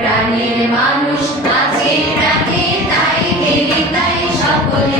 প্রাণের মানুষ আছে তাকে তাই তাই সকলে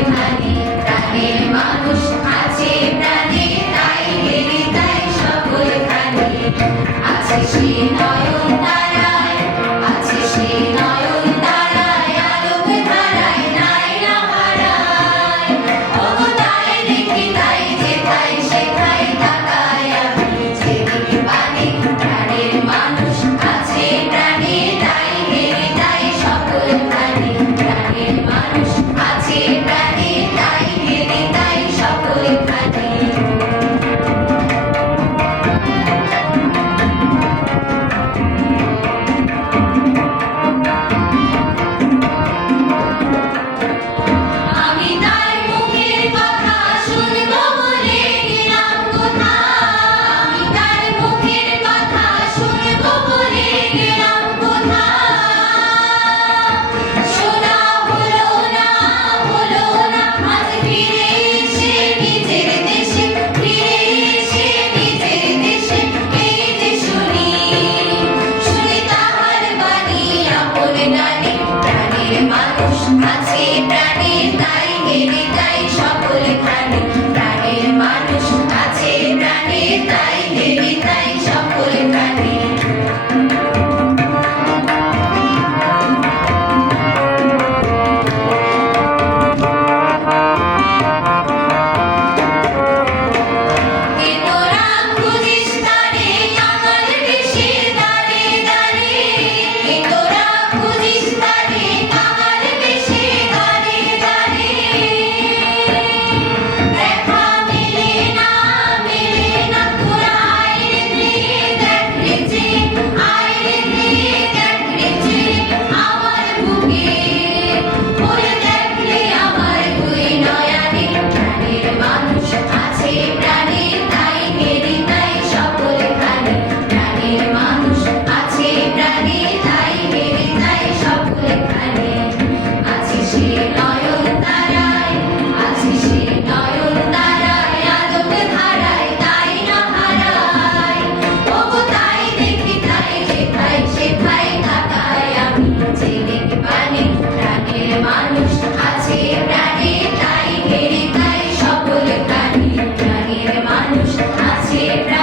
মানুষ আছে প্রাণী তাই হেরি তাই সকলে খায় daddy. Siempre